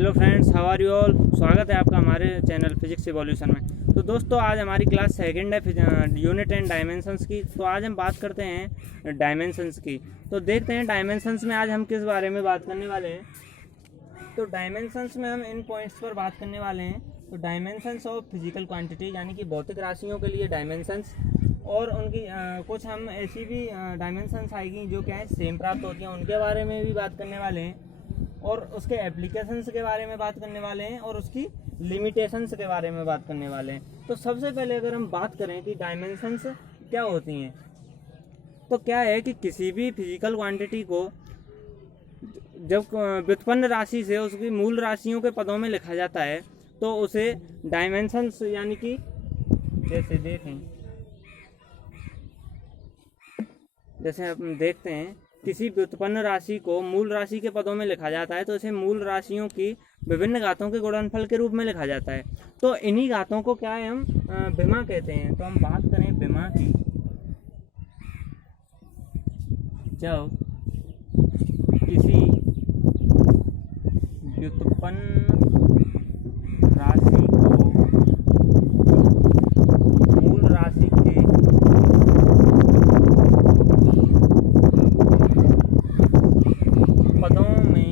Hello friends, how are you all. स्वागत है आपका हमारे चैनल फिजिक्स इवोल्यूशन में। तो दोस्तों, आज हमारी क्लास सेकंड है यूनिट एंड डायमेंशंस की। तो आज हम बात करते हैं डायमेंशंस की। तो देखते हैं डायमेंशंस में आज हम किस बारे में बात करने वाले हैं। तो डायमेंशंस में हम इन पॉइंट्स पर बात करने वाले हैं। तो डायमेंशंस ऑफ फिजिकल क्वांटिटी यानी कि भौतिक राशियों के लिए डायमेंशंस, और उनकी कुछ हम ऐसी भी डायमेंशंस आएगी जो क्या है सेम प्राप्त होती हैं, उनके बारे में भी बात करने वाले हैं। और उसके एप्लीकेशंस के बारे में बात करने वाले हैं और उसकी लिमिटेशंस के बारे में बात करने वाले हैं। तो सबसे पहले अगर हम बात करें कि डायमेंशंस क्या होती हैं, तो क्या है कि किसी भी फिजिकल क्वांटिटी को जब व्युत्पन्न राशि से उसकी मूल राशियों के पदों में लिखा जाता है तो उसे डायमेंशंस यानी कि जैसे हम देखते हैं किसी व्युत्पन्न राशि को मूल राशि के पदों में लिखा जाता है तो इसे मूल राशियों की विभिन्न घातों के गुणनफल के रूप में लिखा जाता है। तो इन्हीं घातों को क्या है हम विमा कहते हैं। तो हम बात करें विमा की, जब किसी व्युत्पन्न राशि को मूल राशि के पदों में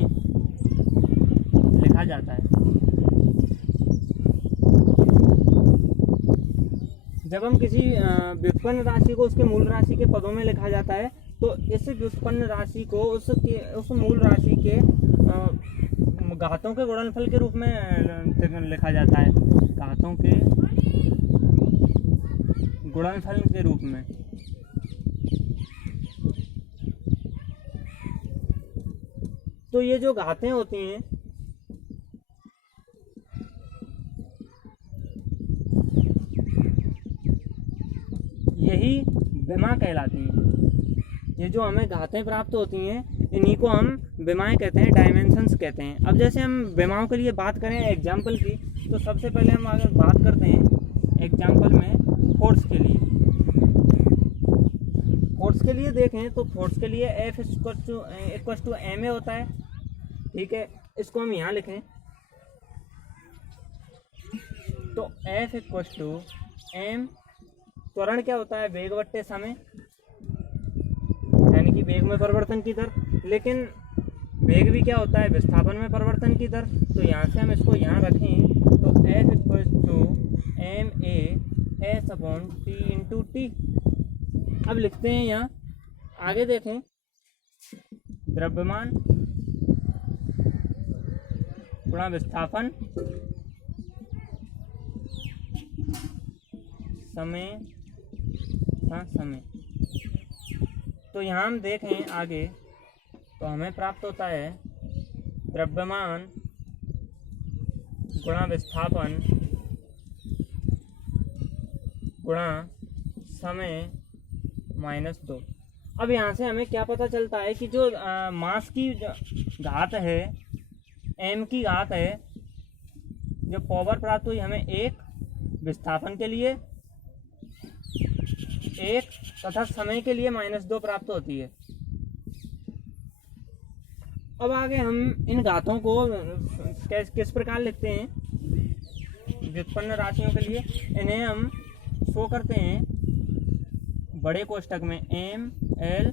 लिखा जाता है। जब हम किसी व्युत्पन्न राशि को उसके मूल राशि के पदों में लिखा जाता है तो इस व्युत्पन्न राशि को उस मूल राशि के घातों के गुणनफल के रूप में लिखा जाता है, घातों के गुणनफल के रूप में। तो ये जो घातें होती हैं यही विमा कहलाती हैं। ये जो हमें घातें प्राप्त होती हैं इन्हीं को हम विमाएं कहते हैं, डायमेंशंस कहते हैं। अब जैसे हम विमाओं के लिए बात करें एग्जाम्पल की, तो सबसे पहले हम अगर बात करते हैं एग्जाम्पल में फोर्स के लिए। फोर्स के लिए देखें तो फोर्स के लिए F इक्वल्स टू ma होता है, ठीक है। इसको हम यहाँ लिखें तो F इक्वल्स टू m, त्वरण क्या होता है वेग बट्टे समय, यानी कि वेग में परिवर्तन की दर। लेकिन वेग भी क्या होता है विस्थापन में परिवर्तन की दर। तो यहाँ से हम इसको यहाँ रखें तो F equals to ma s upon t into t. अब लिखते हैं यहाँ आगे देखें, द्रव्यमान गुणा विस्थापन समय तो यहाँ हम देखें आगे तो हमें प्राप्त होता है द्रव्यमान गुणा विस्थापन गुणा समय -2। अब यहाँ से हमें क्या पता चलता है कि जो मास की घात है, m की घात है, जो पावर प्राप्त हुई हमें 1 विस्थापन के लिए 1 तथा समय के लिए -2 प्राप्त होती है। अब आगे हम इन घातों को किस प्रकार लिखते हैं व्युत्पन्न राशियों के लिए। इन्हें हम शो करते हैं बड़े कोष्ठक में m l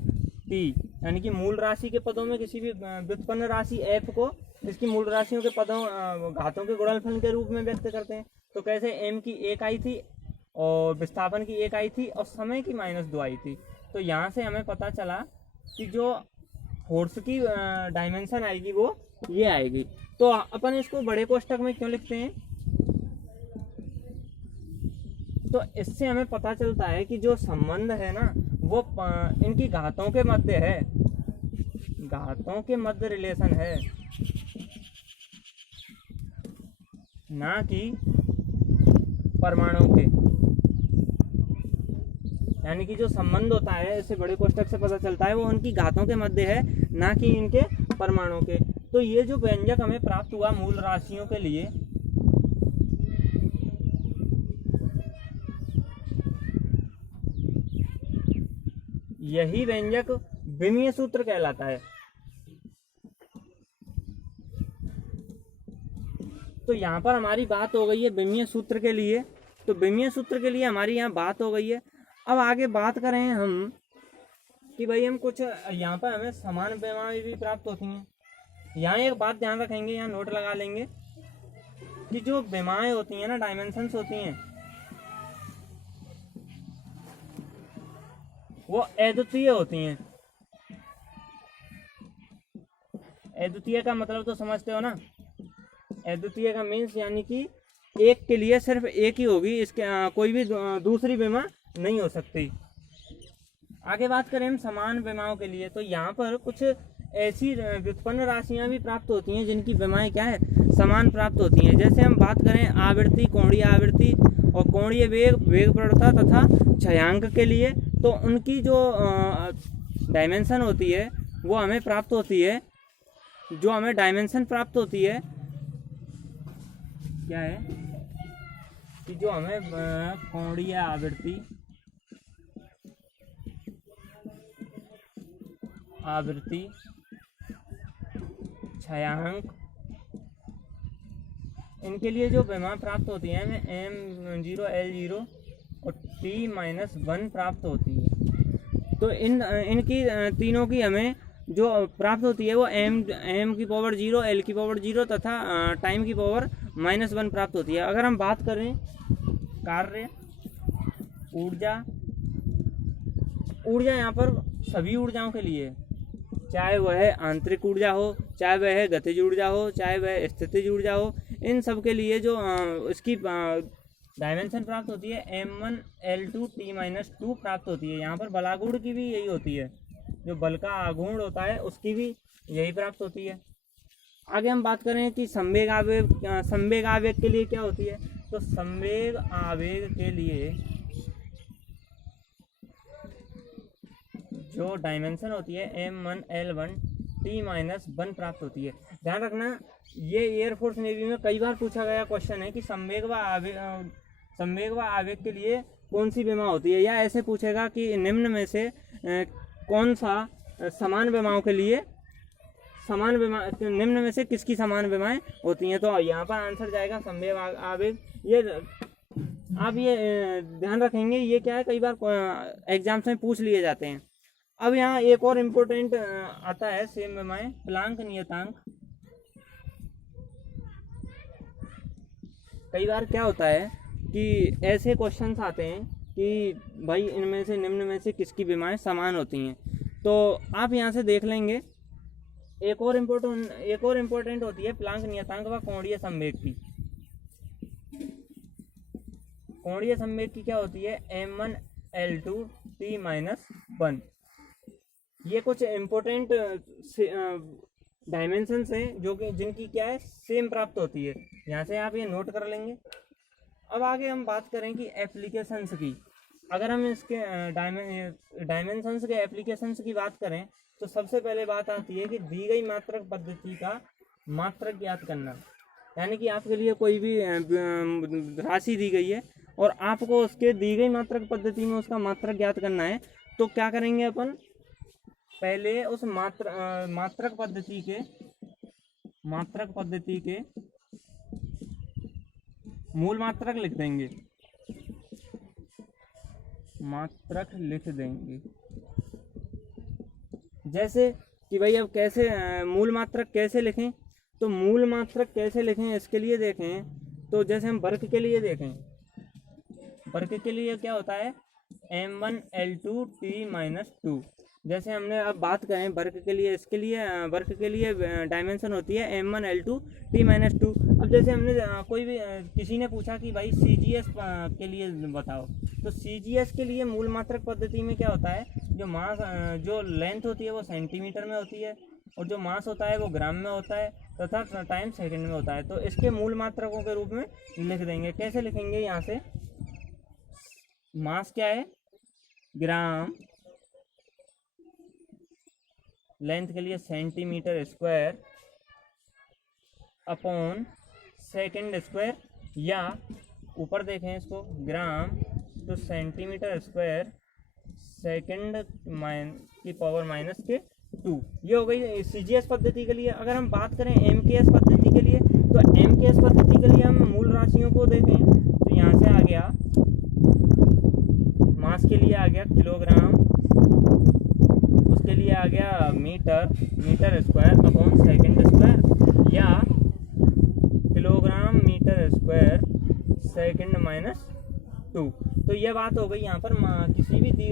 t, यानी कि मूल राशि के पदों में किसी भी व्युत्पन्न राशि f को इसकी मूल राशियों के पदों घातों के गुणनफल के रूप में व्यक्त करते हैं। तो कैसे m की 1 आई थी और विस्थापन की 1 आई थी और समय की -2 आई थी। तो यहाँ से हमें पता चला कि जो फोर्स की डायमेंशन आएगी वो ये आएगी। तो अपन इसको बड़े कोष्ठक में क्यों लिखते हैं, तो इससे हमें पता चलता है कि जो संबंध है ना वो इनकी घातों के मध्य है, घातों के मध्य रिलेशन है, ना कि परमाणु के। यानी कि जो संबंध होता है इसे बड़े कोष्ठक से पता चलता है वो उनकी घातों के मध्य है, ना कि इनके परमाणु के। तो ये जो व्यंजक हमें प्राप्त हुआ मूल राशियों के लिए, यही व्यंजक विमीय सूत्र कहलाता है। तो यहाँ पर हमारी बात हो गई है विमीय सूत्र के लिए। तो विमीय सूत्र के लिए हमारी यहाँ बात हो गई है। अब आगे बात करें हम कि भाई हम कुछ यहाँ पर हमें समान विमाएं भी प्राप्त होती हैं। यहाँ एक बात ध्यान रखेंगे, यहाँ नोट लगा लेंगे कि जो विमाएं होती हैं ना, डायमेंशंस होती हैं, वो अद्वितीय होती हैं। अद्वितीय का मतलब तो समझते हो ना, अद्वितीय का मीन्स यानी कि एक के लिए सिर्फ एक ही होगी, इसके कोई भी दूसरी विमा नहीं हो सकती। आगे बात करें हम समान विमाओं के लिए, तो यहाँ पर कुछ ऐसी व्युत्पन्न राशियां भी प्राप्त होती हैं जिनकी विमाएं क्या है, समान प्राप्त होती हैं। जैसे हम बात करें आवर्ती, कोणीय आवर्ती और कोणीय वेग, वेग प्रवणता तथा छायांक के लिए, तो उनकी जो डायमेंशन होती है वो हमें प्राप्त होती है। जो हमें डायमेंशन प्राप्त होती है क्या है कि जो हमें कोणीय आवर्ती, छायांक, इनके लिए जो विमा प्राप्त होती है हमें M0 L0 और T-1 प्राप्त होती है। तो इनकी तीनों की हमें जो प्राप्त होती है वो M की पावर 0, L की पावर 0 तथा टाइम की पावर -1 प्राप्त होती है। अगर हम बात करें कार्य, ऊर्जा यहाँ पर सभी ऊर्जाओं के लिए, चाहे वह आंतरिक ऊर्जा हो, चाहे वह गतिज ऊर्जा हो, चाहे वह स्थितिज ऊर्जा हो, इन सब के लिए जो इसकी डायमेंशन प्राप्त होती है M1 L2 T-2 प्राप्त होती है। यहाँ पर बलागुण की भी यही होती है, जो बल का आघूर्ण होता है उसकी भी यही प्राप्त होती है। आगे हम बात करें कि संवेग आवेग के लिए क्या होती है, तो संवेग आवेग के लिए जो डायमेंशन होती है M1 L1 T-1 प्राप्त होती है। ध्यान रखना, ये एयरफोर्स नेवी में कई बार पूछा गया क्वेश्चन है कि संवेग व आवेग के लिए कौन सी विमा होती है, या ऐसे पूछेगा कि निम्न में से कौन सा समान विमाओं के लिए निम्न में से किसकी समान विमाएं होती हैं। तो यहाँ पर आंसर जाएगा संवेग आवेग। ये आप ये ध्यान रखेंगे, ये क्या है, कई बार एग्जाम्स में पूछ लिए जाते हैं। अब यहाँ एक और इम्पोर्टेंट आता है सेम विमाएं, प्लांक नियतांक। कई बार क्या होता है कि ऐसे क्वेश्चंस आते हैं कि भाई इनमें से निम्न में से किसकी विमाएं समान होती हैं। तो आप यहाँ से देख लेंगे, एक और इम्पोर्टेंट होती है प्लांक नियतांक व कोणीय संवेग की। कोणीय संवेग की क्या होती है, M1 L2 T-1। ये कुछ इम्पोर्टेंट डायमेंशंस हैं जो कि जिनकी क्या है, सेम प्राप्त होती है। यहाँ से आप ये नोट कर लेंगे। अब आगे हम बात करें कि एप्लीकेशंस की। अगर हम इसके डायमेंशंस के एप्लीकेशंस की बात करें तो सबसे पहले बात आती है कि दी गई मात्रक पद्धति का मात्रक ज्ञात करना। यानी कि आपके लिए कोई भी राशि दी गई है और आपको उसके दी गई मात्रक पद्धति में उसका मात्रक ज्ञात करना है, तो क्या करेंगे अपन, पहले उस मात्रक पद्धति के मूल मात्रक लिख देंगे, जैसे कि भाई अब कैसे मूल मात्रक कैसे लिखें, तो मूल मात्रक कैसे लिखें इसके लिए देखें। तो जैसे हम वर्ग के लिए देखें, वर्ग के लिए क्या होता है, M1 L2 T-2। जैसे हमने अब बात करें वर्ग के लिए, इसके लिए वर्ग के लिए डायमेंशन होती है M1 L2 T-2। अब जैसे हमने कोई भी किसी ने पूछा कि भाई CGS के लिए बताओ, तो CGS के लिए मूल मात्रक पद्धति में क्या होता है, जो लेंथ होती है वो सेंटीमीटर में होती है और जो मास होता है वो ग्राम में होता है तथा टाइम सेकंड में होता है। तो इसके मूल मात्रकों के रूप में लिख देंगे। कैसे लिखेंगे, यहाँ से मास क्या है, ग्राम, लेंथ के लिए centimetre square upon second square, या ऊपर देखें इसको ग्राम तो सेंटीमीटर स्क्वायर सेकंड की पावर 2। ये हो गई CGS पद्धति के लिए। अगर हम बात करें MKS पद्धति के लिए, तो MKS पद्धति के लिए हम मूल राशियों को देखें तो यहाँ से आ गया मास के लिए आ गया किलोग्राम, उसके लिए आ गया metre square upon second square, या kilogram metre square second minus 2। तो ये बात हो गई यहाँ पर किसी भी दी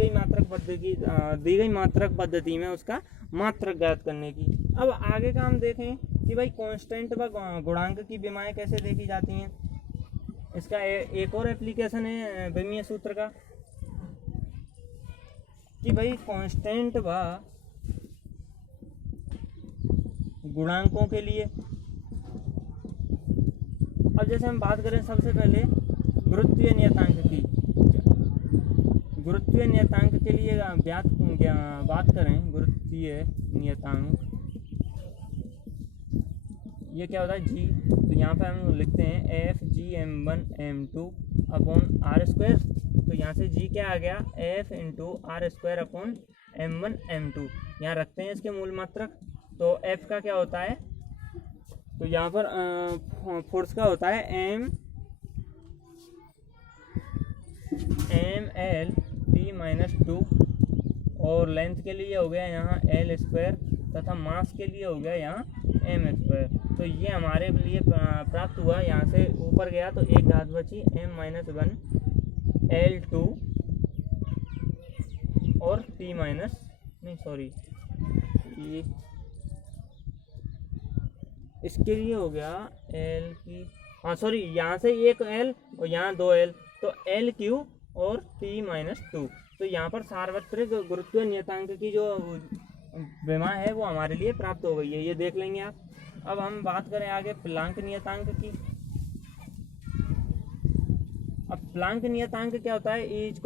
गई मात्रक पद्धति में उसका मात्रक ज्ञात करने की। अब आगे का हम देखें कि भाई कांस्टेंट व गुणांक की विमाएं कैसे देखी जाती हैं। इसका एक और एप्लीकेशन है विमीय सूत्र का कि भाई कांस्टेंट व गुणांकों के लिए। अब जैसे हम बात करें सबसे पहले गुरुत्वीय नियतांक की, गुरुत्वीय नियतांक के लिए बात करें गुरुत्वीय नियतांक, ये क्या होता है G। तो यहाँ पे हम लिखते हैं FGm1m2 अपॉन आर स्क्वायर। तो यहाँ से G क्या आ गया F into r square upon m1m2। यहाँ रखते हैं इसके मूल मात्रक। तो F का क्या होता है, तो यहाँ पर फोर्स का होता है mL/t-2, और लेंथ के लिए हो गया यहाँ L स्क्वायर, तथा मास के लिए हो गया यहाँ m स्क्वायर। तो ये हमारे लिए प्राप्त हुआ। यहाँ से ऊपर गया तो एक घात बची m-1 L2 और ये इसके लिए हो गया L की यहाँ से एक L और यहाँ 2L, तो L3 और t-2। तो यहाँ पर सार्वत्रिक गुरुत्वीय नियतांक की जो विमा है वो हमारे लिए प्राप्त हो गई है, ये देख लेंगे आप। अब हम बात करें आगे प्लांक नियतांक की। अब प्लांक नियतांक क्या होता है, E=h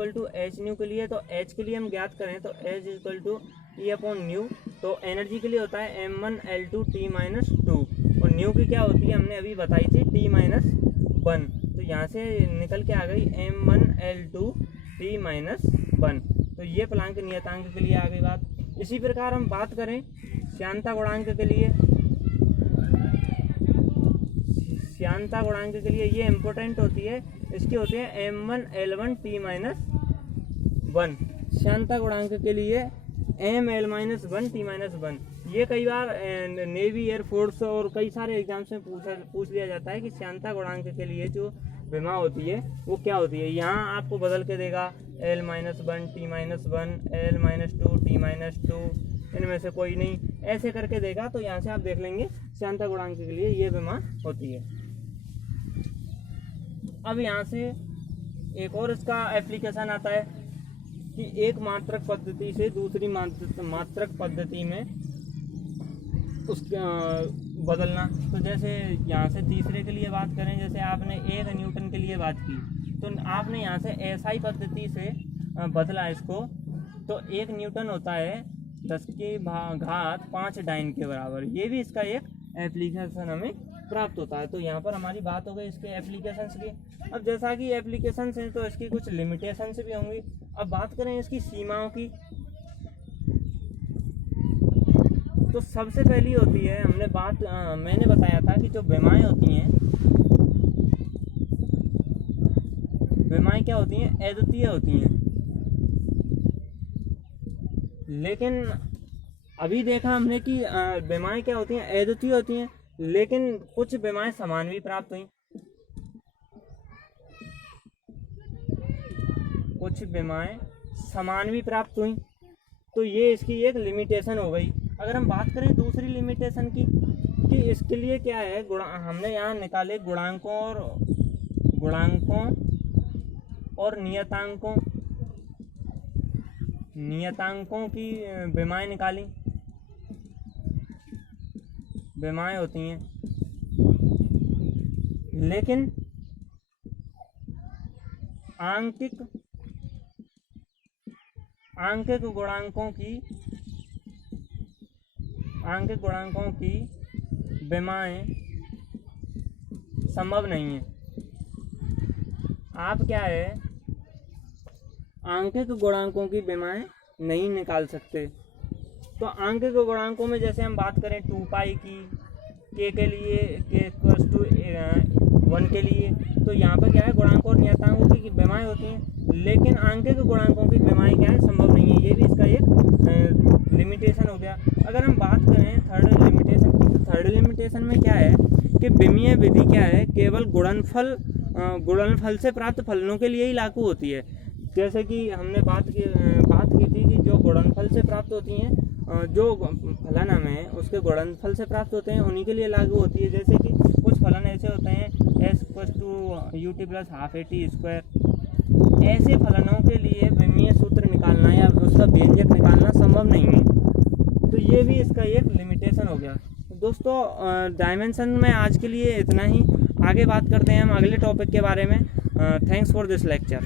के लिए। तो h के लिए हम ज्ञात करें तो h=E/ν। तो एनर्जी के लिए होता है m1L2 t-2, और न्यू की क्या होती है हमने अभी बताई थी t-1। तो यहाँ से निकल के आ गई m1L2 t-1। तो ये प्लांक नियतांक के लिए आ गई बात। इसी प्रकार हम बात करें श्यानता गुणांक के लिए। श्यानता गुणांक के लिए ये इम्पोर्टेंट होती है, इसकी होती है m1L1 t-1। श्यानता गुणांक के लिए mL-1 t-1। ये कई बार नेवी, एयरफोर्स और कई सारे एग्जाम्स में पूछ लिया जाता है कि श्यानता गुणांक के लिए जो विमा होती है वो क्या होती है। यहाँ आपको बदल के देगा L-1 t-1, L-2 t-2, इनमें से कोई नहीं, ऐसे करके देगा। तो यहाँ से आप देख लेंगे श्यानता गुणांक के लिए ये विमा होती है। अब यहाँ से एक और इसका एप्लीकेशन आता है कि एक मात्रक पद्धति से दूसरी मात्रक पद्धति में उसका बदलना। तो जैसे यहाँ से तीसरे के लिए बात करें, जैसे आपने 1 न्यूटन के लिए बात की, तो आपने यहाँ से SI पद्धति से बदला इसको। तो 1 न्यूटन होता है 10⁵ डाइन के बराबर। ये भी इसका एक एप्लीकेशन हमें प्राप्त होता है। तो यहाँ पर हमारी बात हो गई इसके एप्लीकेशंस की। अब जैसा कि एप्लीकेशंस हैं तो इसकी कुछ लिमिटेशंस भी होंगी। अब बात करें इसकी सीमाओं की, तो सबसे पहली होती है मैंने बताया था कि जो विमाएं होती हैं, विमाएं क्या होती हैं, अद्वितीय होती हैं। लेकिन अभी देखा हमने कि विमाएं क्या होती हैं, अद्वितीय होती हैं, लेकिन कुछ विमाएं समान भी प्राप्त हुई, कुछ विमाएं समान भी प्राप्त हुई। तो ये इसकी एक लिमिटेशन हो गई। अगर हम बात करें दूसरी लिमिटेशन की कि इसके लिए क्या है, हमने यहाँ निकाले गुणांकों और नियतांकों की विमाएं निकाली। विमाएं होती हैं, लेकिन आंकिक गुणांकों की विमाएं संभव नहीं है। आप क्या है, आंकिक गुणांकों की विमाएं नहीं निकाल सकते। तो आंकिक गुणांकों में जैसे हम बात करें 2 पाई की, के के लिए के इक्वल्स टू 1 के लिए, तो यहाँ पर क्या है गुणांक और नियतांकों की विमाएँ होती हैं, लेकिन आंकिक गुणांकों की विमाएँ क्या है संभव नहीं है। ये भी इसका एक लिमिटेशन हो गया। अगर हम बात करें थर्ड लिमिटेशन की, तो थर्ड लिमिटेशन में क्या है कि विमीय विधि क्या है केवल गुणनफल से प्राप्त फलनों के लिए ही लागू होती है। जैसे कि हमने बात की थी कि जो गुणनफल से प्राप्त होती हैं, जो फलन हमें उसके गुणनफल से प्राप्त होते हैं उन्हीं के लिए लागू होती है। जैसे कि कुछ फलन ऐसे होते हैं s = ut + ½ at², ऐसे फलनों के लिए विमीय सूत्र निकालना या उसका व्यंजक निकालना संभव नहीं है। तो ये भी इसका एक लिमिटेशन हो गया। दोस्तों डायमेंशन में आज के लिए इतना ही। आगे बात करते हैं हम अगले टॉपिक के बारे में। Thanks for this lecture.